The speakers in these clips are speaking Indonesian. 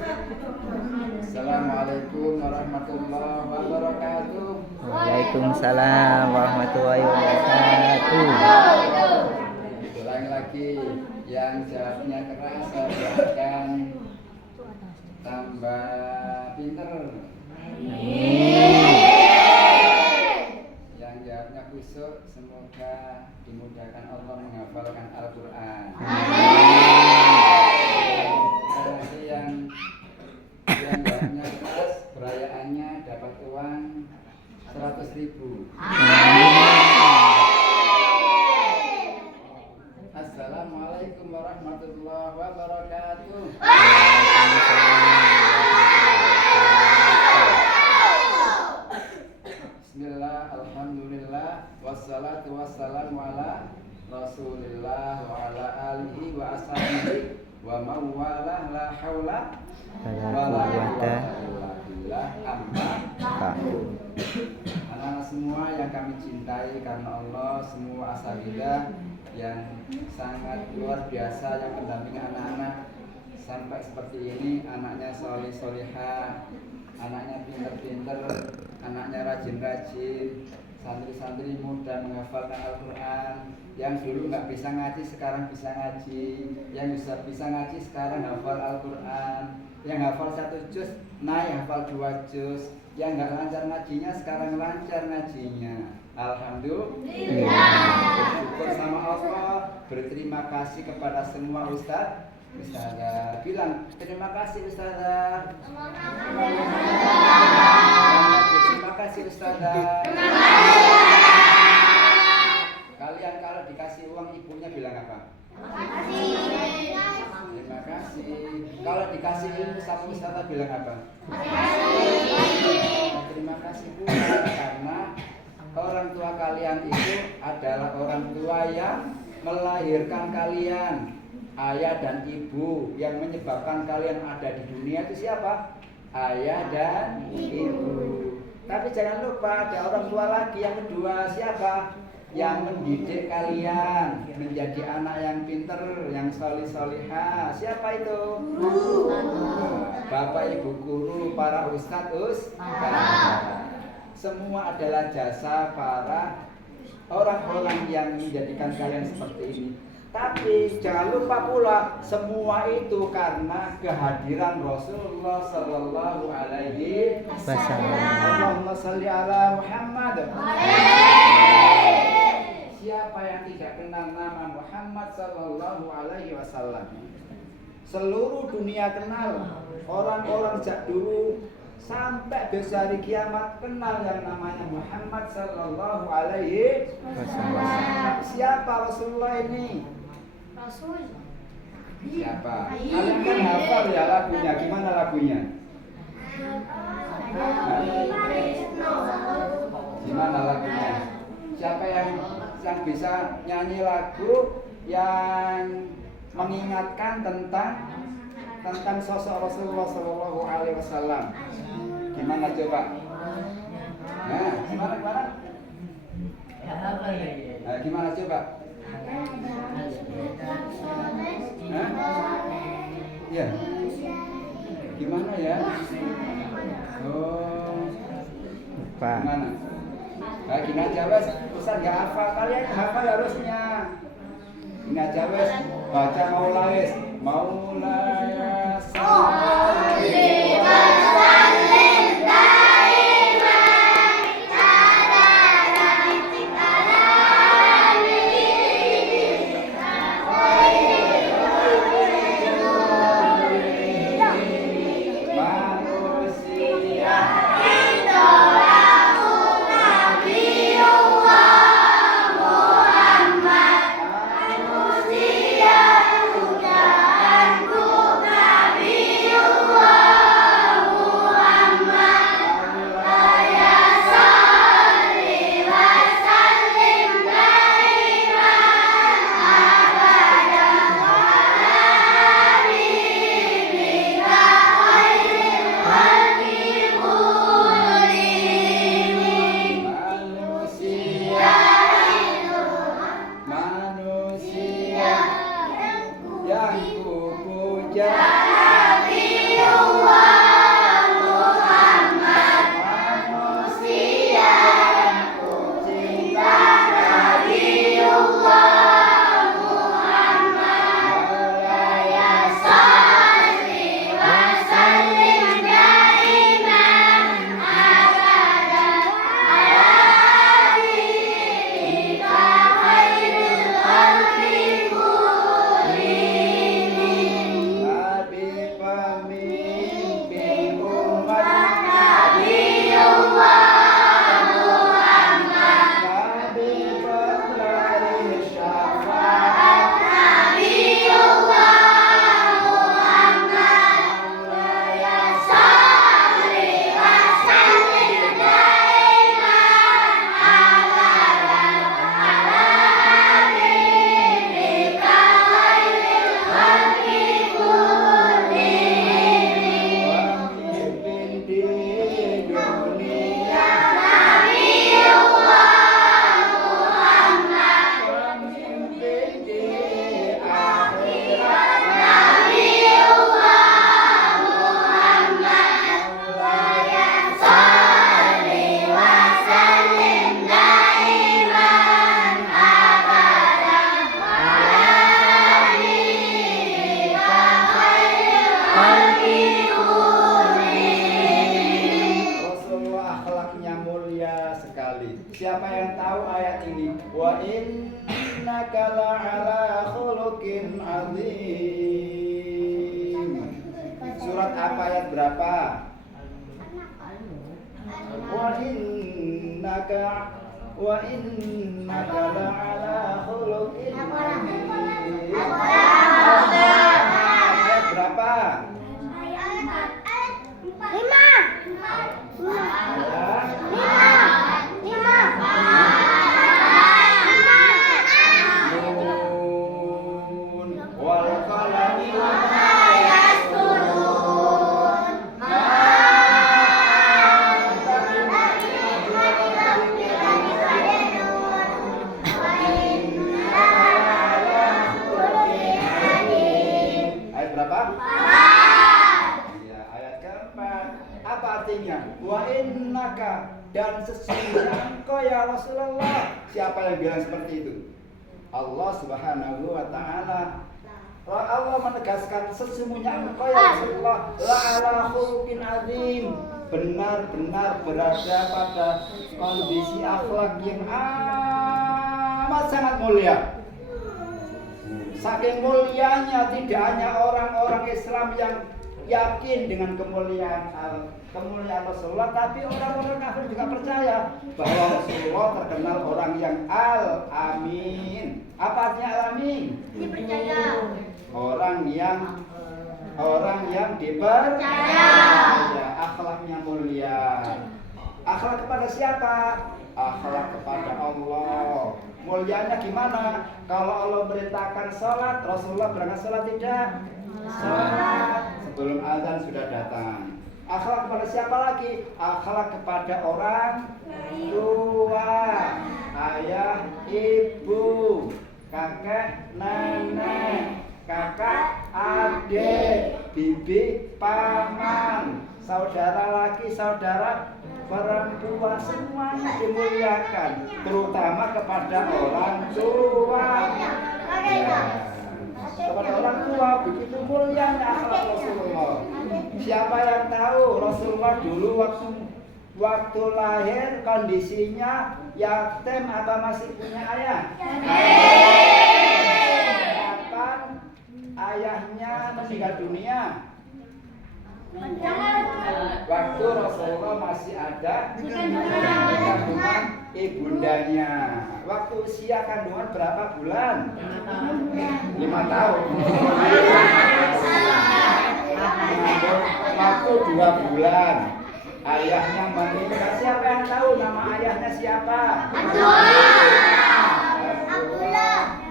Assalamualaikum warahmatullahi wabarakatuh. Waalaikumsalam warahmatullahi wabarakatuh. Ulangi lagi, yang jawabnya keras silahkan tambah pinter. Yang jawabnya kusuk semoga dimudahkan Allah menghafalkan Al-Quran. Nanti yang jawabnya keras perayaannya dapat uang 100.000. Assalamualaikum warahmatullahi wabarakatuh. Bismillah, alhamdulillah, wassalatu wassalamu ala Rasulillah wa ala alihi wa ashabihi wa mawalah la haula wa la quwwata illa billah. Anak-anak semua yang kami cintai karena Allah, semua asabilah yang sangat luar biasa yang mendampingi anak-anak sampai seperti ini, anaknya soleh solehah, anaknya pinter-pinter, anaknya rajin-rajin, santri-santri mudah menghafalkan Al-Quran, yang dulu nggak bisa ngaji sekarang bisa ngaji, yang bisa ngaji sekarang hafal Al-Quran, yang hafal 1 juz naik hafal 2 juz, yang nggak lancar ngajinya sekarang lancar ngajinya. Alhamdulillah. Bersyukur sama Allah, berterima kasih kepada semua ustaz, ustazah. Bilang terima kasih ustazah. Terima kasih ustazah. Kalian kalau dikasih uang ibunya bilang apa? Terima kasih. Kalau dikasih ilmu sama ustazah bilang apa? Terima kasih Bu, karena orang tua kalian itu adalah orang tua yang melahirkan kalian. Ayah dan ibu yang menyebabkan kalian ada di dunia itu siapa? Ayah dan ibu. Tapi jangan lupa ada orang tua lagi yang kedua, siapa? Yang mendidik kalian menjadi anak yang pinter, yang solih-solihah. Siapa itu? Guru. Bapak ibu guru, para ustadz. Semua adalah jasa para orang-orang yang menjadikan kalian seperti ini. Tapi jangan lupa pula semua itu karena kehadiran Rasulullah Sallallahu Alaihi Wasallam. Allahumma salli ala Muhammad. Siapa yang tidak kenal nama Muhammad Sallallahu Alaihi Wasallam? Seluruh dunia kenal. Orang-orang sejak dulu sampai besok hari kiamat kenal yang namanya Muhammad Sallallahu Alaihi Wasallam. Siapa Rasulullah ini? Rasul. Siapa? Kalian kan hafal ya lagunya. Gimana lagunya? Gimana lagunya? Siapa yang bisa nyanyi lagu yang mengingatkan tentang sosok Rasulullah Sallallahu Alaihi Wasallam? Gimana coba? Nah, gimana? Nah, gimana coba? Ya. Gimana ya? Oh. Gimana? Nah, gini aja wes, Ustaz nggak hafal, kalian hafal harusnya. Gini aja wes, baca maulawes, maulaya salli wa sallim daiman ala nabiyyika manusia Rasulullah akhlaknya mulia sekali. Siapa yang tahu ayat ini? Wa innaka la'ala khuluqin azim. Surat apa, ayat berapa? Wa innaka la'ala khuluqin azim. Ayat berapa? Nun wal qalami wa ma yasturun. Ayat berapa? Ya, ayat keempat. Apa artinya? Wa innaka, dan sesungguhnya engkau ya Rasulullah. Siapa yang bilang seperti itu? Allah Subhanahu wa ta'ala. Allah menegaskan sesungguhnya engkau ya Rasulullah la'ala khuluqin azim, benar-benar berada pada kondisi akhlak yang amat sangat mulia. Saking mulianya, tidak hanya orang-orang Islam yang yakin dengan kemuliaan Rasulullah, tapi orang-orang kafir juga percaya bahwa Rasulullah terkenal orang yang al-amin. Apa artinya al-amin? Dipercaya. Orang yang dipercaya. Ya, akhlaknya mulia. Akhlak kepada siapa? Akhlak kepada Allah. Mulianya gimana? Kalau Allah perintahkan sholat, Rasulullah berangkat sholat tidak? Sholat sebelum azan sudah datang. Akhlak kepada siapa lagi? Akhlak kepada orang tua, ayah, ibu, kakek, nenek, kakak, adik, bibi, paman, saudara laki, saudara perempuan, semuanya dimuliakan, terutama kepada orang tua. Ya, kepada orang tua begitu mulianya akhlak Rasulullah. Siapa yang tahu Rasulullah dulu waktu lahir kondisinya yatim apa masih punya ayah? Kapan ayahnya meninggal dunia? Waktu Rasulullah masih ada kandungan ibundanya. Waktu usia kandungan berapa bulan? 5 tahun. Waktu 2 bulan ayahnya meninggal. Siapa yang tahu nama ayahnya siapa? Abdullah.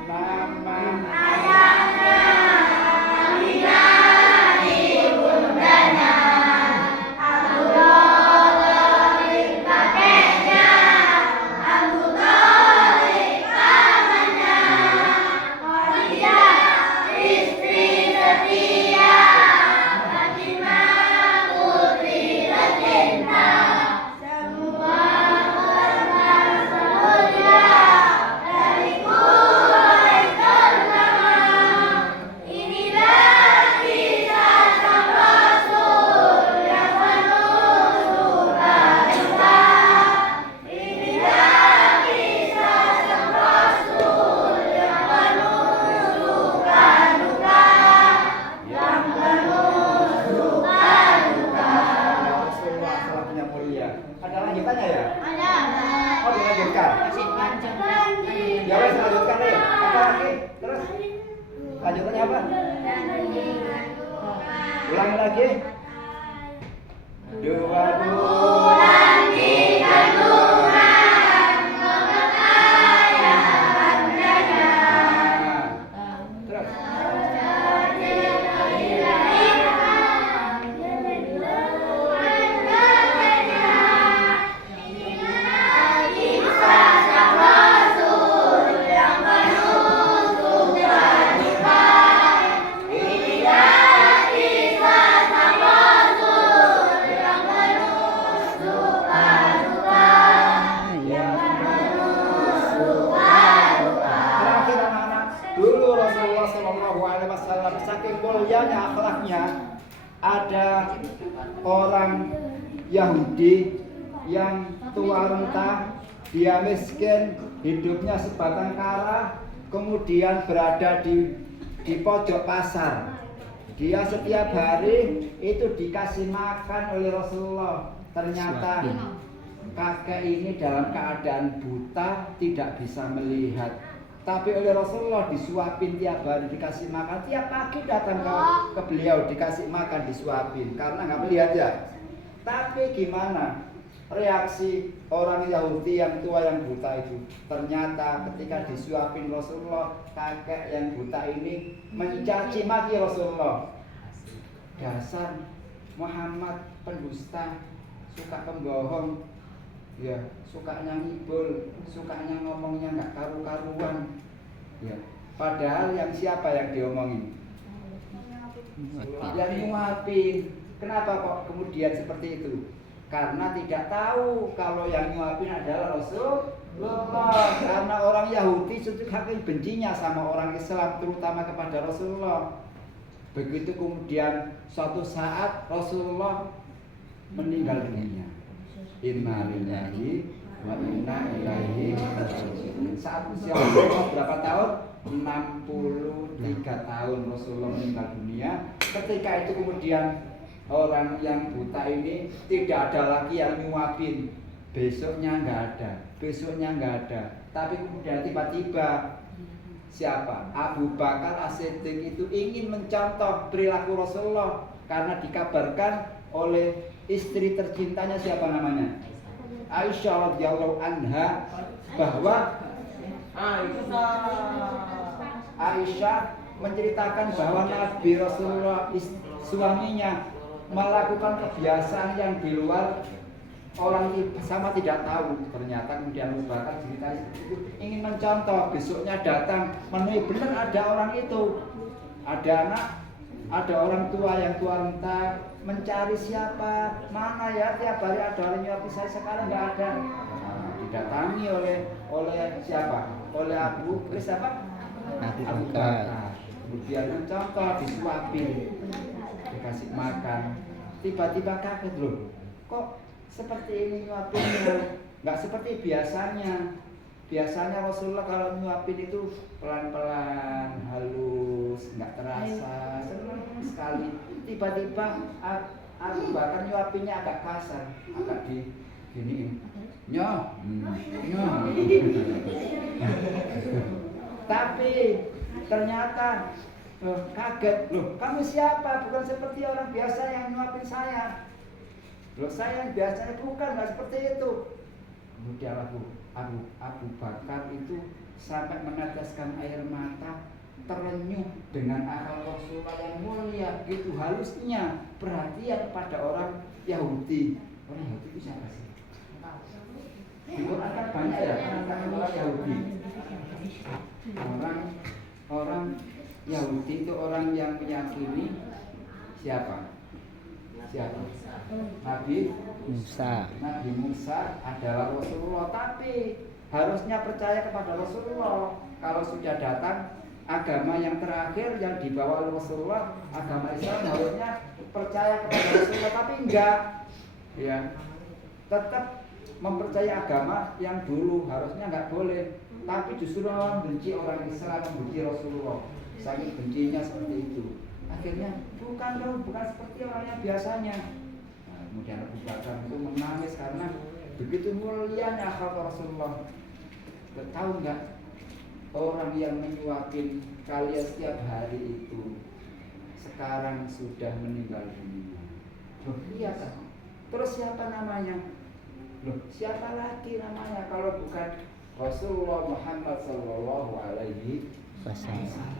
Nama Ayahnya Aminah ibundanya. Abdullah dari kakeknya. Abu Thalib pamannya. Khadijah istri setia. Fatimah putri tercinta. Semua bangsa mulia dari Quraisy terutama. Inilah kisah sang Rasul yang penuh suka duka. Inilah kisah sang Rasul yang penuh suka duka. Yang penuh suka duka. Rasulullah akhlaknya mulia. Ada lanjutannya ya? Ada. Oh, dilanjutkan. Ya wes, lanjutkan deh. Apa lagi? Terus lanjutannya apa? Ulangi lagi. 2 bulan di kandungan mengenai ayah bandanya. Terus Kisah sang Rasul yang penuh suka duka. Inilah kisah sang Rasul yang penuh ada orang Yahudi yang tua renta, dia miskin, hidupnya sebatang kara, kemudian berada di pojok pasar. Dia setiap hari itu dikasih makan oleh Rasulullah. Ternyata kakek ini dalam keadaan buta, tidak bisa melihat. Tapi oleh Rasulullah disuapin tiap hari, dikasih makan. Tiap pagi datang ke beliau dikasih makan, disuapin. Karena nggak melihat ya. Tapi gimana reaksi orang Yahudi yang tua yang buta itu? Ternyata ketika disuapin Rasulullah, kakek yang buta ini mencaci maki Rasulullah. Dasar Muhammad pendusta, suka pembohong, ya, sukanya ngibul, sukanya ngomongnya nggak karu-karuan, ya. Padahal yang siapa yang diomongin? Yang nyuapin. Kenapa kok kemudian seperti itu? Karena tidak tahu kalau yang nyuapin adalah Rasulullah. Karena orang Yahudi saking bencinya sama orang Islam, terutama kepada Rasulullah. Begitu kemudian suatu saat Rasulullah meninggal dunia. Inna lillahi wa inna ilaihi raji'un. Saat usia Rasulullah berapa tahun? 63 tahun Rasulullah meninggal dunia. Ketika itu kemudian orang yang buta ini tidak ada lagi yang nyuapin. Besoknya nggak ada, besoknya nggak ada. Tapi kemudian tiba-tiba siapa? Abu Bakar As-Siddiq itu ingin mencontoh perilaku Rasulullah karena dikabarkan oleh istri tercintanya, siapa namanya? Aisyah radhiyallahu anha, bahwa Aisyah menceritakan bahwa Nabi Rasulullah suaminya melakukan kebiasaan yang di luar orang sama tidak tahu. Ternyata kemudian Abu Bakar cerita itu ingin mencontoh. Besoknya datang menemui, benar ada orang itu, ada anak, ada orang tua yang tua renta, mencari siapa, mana ya, tiap hari ada orang nyuapi saya, sekarang nggak ada. Didatangi oleh siapa? Oleh Abu Bakar. Kemudian mencontoh, disuapin, dikasih makan. Tiba-tiba kaget, loh, kok seperti ini nyuapinnya, nggak seperti biasanya. Biasanya Rasulullah kalau nyuapin itu pelan-pelan, halus, nggak terasa, senang sekali. Tiba-tiba Abu Bakar nyuapinnya agak kasar, agak giniin, nyoh. Tapi ternyata kaget, loh, kamu siapa? Bukan seperti orang biasa yang nyuapin saya. Loh, saya yang biasanya bukan, nggak seperti itu. Kemudian Abu Bakar itu sampai meneteskan air mata, terenyuh dengan akal Rasulullah yang mulia, gitu halusnya perhatian pada orang Yahudi. Orang Yahudi itu siapa sih? Di Quran kan banyak ya anak-anak orang Yahudi. Orang Yahudi itu orang yang meyakini siapa? Nabi Musa adalah Rasulullah, tapi harusnya percaya kepada Rasulullah. Kalau sudah datang agama yang terakhir yang dibawa oleh Rasulullah, agama Islam, harusnya percaya kepada Rasulullah, tapi enggak, ya, tetap mempercayai agama yang dulu, harusnya enggak boleh. Tapi justru benci orang Islam, benci Rasulullah, saking bencinya seperti itu. Akhirnya bukan seperti orang yang biasanya. Nah, kemudian Abu Bakar itu menangis karena begitu mulianya akhlak Rasulullah. Tahu nggak, orang yang menyuapin kalian setiap hari itu sekarang sudah meninggal dunia. Loh, iya kan? Terus siapa namanya? Loh, siapa lagi namanya kalau bukan Rasulullah Muhammad Sallallahu Alaihi Wasallam.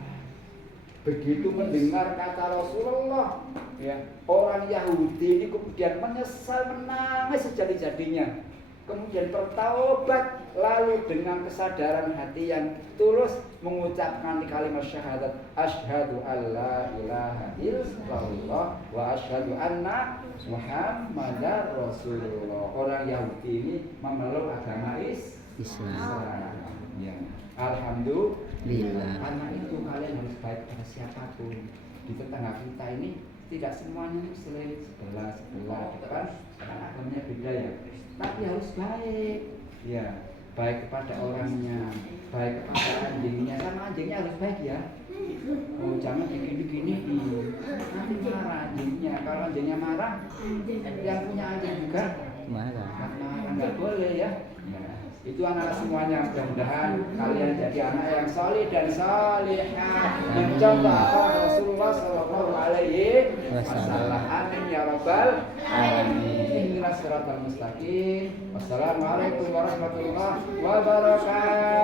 Begitu mendengar kata Rasulullah, ya, orang Yahudi ini kemudian menyesal, menangis sejadi-jadinya, kemudian bertaubat, lalu dengan kesadaran hati yang tulus mengucapkan kalimat syahadat, asyhadu alla ilaha illallah wa asyhadu anna Muhammadar Rasulullah. Orang Yahudi ini memeluk agama Islam. Ya. Alhamdulillah. Karena itu kalian harus baik pada siapapun. Di tetangga kita ini tidak semuanya muslim, sebelah kan karena agamanya beda ya. Tapi harus baik, ya baik kepada orangnya, baik kepada anjingnya, sama anjingnya harus baik ya. Oh jangan begini-begini, nanti marah anjingnya. Kalau anjingnya marah, yang punya anjing juga Marah. marah, nggak boleh ya. Itu anak semuanya, mudah-mudahan kalian jadi anak yang solih dan solihah, mencontoh akhlak Rasulullah Sallallahu Alaihi Wasallam. Amin ya rabbal alamin. Ihdinas siratal mustaqim. Wassalamualaikum warahmatullahi wabarakatuh.